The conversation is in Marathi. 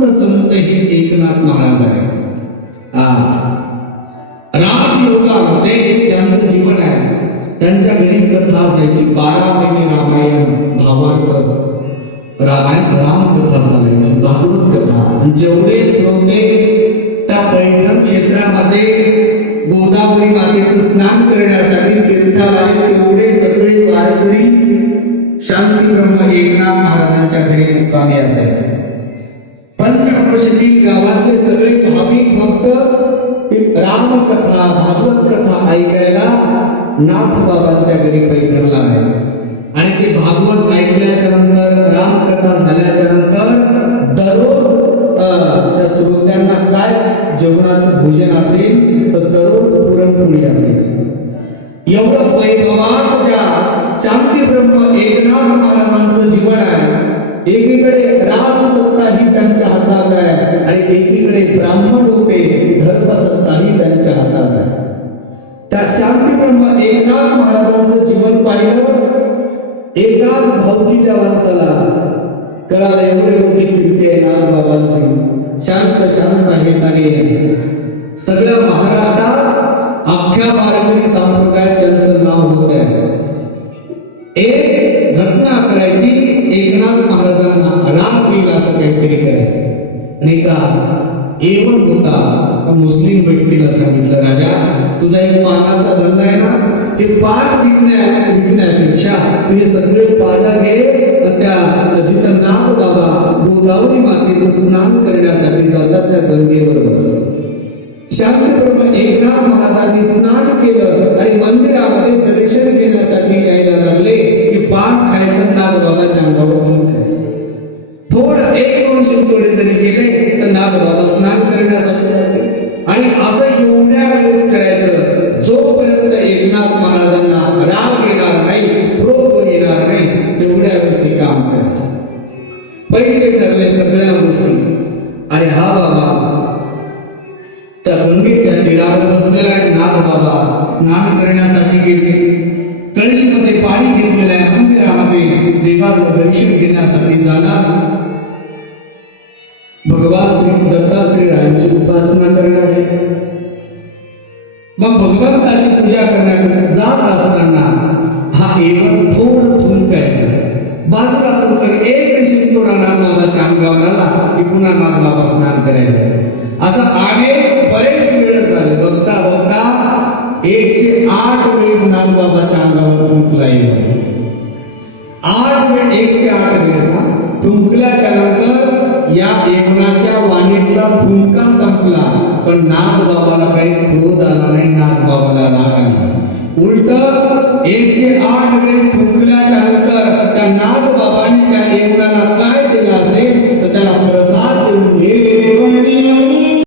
नितांत संत हे एकनाथ महाराज आहे. राजयोगामध्ये ज्यांचं जीवन आहे त्यांच्या घरी कथा असायची. 12 महिने रामायण भावार्थ रामकथा चालायची, भागवत कथा. आणि जेवढे श्रोते त्या पैठण क्षेत्रामध्ये गोदावरी मातेचं स्नान करण्यासाठी तीर्थाला तेवढे सगळे वारकरी शांती ब्रह्म एकनाथ महाराजांच्या घरी मुक्कामी असायचे. पंचक्रोशीतील गावातले सगळे भाविक भक्त रामकथा भागवत कथा ऐकायला नाथ बाबांच्या घरी पैठणला राहायचे. आणि ते भागवत ऐकल्याच्या नंतर रामकथा झाल्याच्या नंतर दररोज त्या श्रोत्यांना काय जेवणाचं भोजन असेल तर दररोज पुरणपोळी असायची. एवढं वैभवाच्या शांती ब्रह्म एकनाथ महाराजांचं जीवन आहे. एकीकडे राजसत्ता ही त्यांच्या हातात आहे आणि एकीकडे ब्राह्मण होते, धर्मसत्ता ही त्यांच्या हातात आहे. त्या शांती ब्रह्म एकनाथ महाराजांचं जीवन पाहिलं. एकाच भावकीच्या माणसाला कळालं एवढे मोठी कीर्ती आहे नाथ बाबांची. शांत शांत आहेत आणि सगळ्या महाराष्ट्रात अख्ख्या वारकरी संप्रदायात त्यांचं नाव होत आहे. एक घटना करायची, एकनाथ महाराजांना राम होईल असं काहीतरी करायचं. आणि का एवढ होता मुस्लिम व्यक्तीला सांगितलं, राजा तुझा एक पानाचा धंदा आहे ना, हे पान विकण्यापेक्षा तू हे सगळे पानं घे. त्या जिथं नाथ बाबा गोदावरी मातेचं स्नान करण्यासाठी जातात त्या गंगेवर बस. शांतीब्रह्म एकनाथ महाराजांनी स्नान केलं आणि मंदिरामध्ये दर्शन घेण्यासाठी यायला लागले की पान खायचं नाथ बाबाच्या अंगावर खायचं. थोडं 1-2 शिंतोडे जरी गेले तर नाथ बाबा स्नान करण्यासाठी जाते. आणि असं एवढ्या वेळेस करायचं जोपर्यंत एकनाथ महाराजांना राग येणार नाही, क्रोध येणार नाही, तेवढ्या वेळेस हे काम करायचं. पैसे ठरले सगळ्या गोष्टी. आणि हा बाबा त्या गंगेच्या तीरावर बसलेला आहे. नाथ बाबा स्नान करण्यासाठी गेले. कळशीमध्ये पाणी घेतलेलं आहे. मंदिरामध्ये देवाचं दर्शन घेण्यासाठी जाणार. भगवान श्री दत्तात्रेयांची उपासना करणार आहे. मग भगवंताची पूजा करण्याकडे जात असताना हा एवढं थोडं थुंकायचं. बाजूला थुंकलं एक शिंतोडा नाथ बाबाच्या अंगावर आला की पुन्हा नाथ बाबा स्नान करायला जायचं. असं अनेक बरेच वेळ झाले. बघता बघता 108 वेळेस नाथ बाबाच्या अंगावर थुंकला. 108 वेळेस थुंकल्याच्या नंतर या येवणाच्या वाणीतला थुंका संपला. पण नाथ बाबाला काही क्रोध आला नाही, नाथ बाबाला राग आला. उलट 108 वेळेस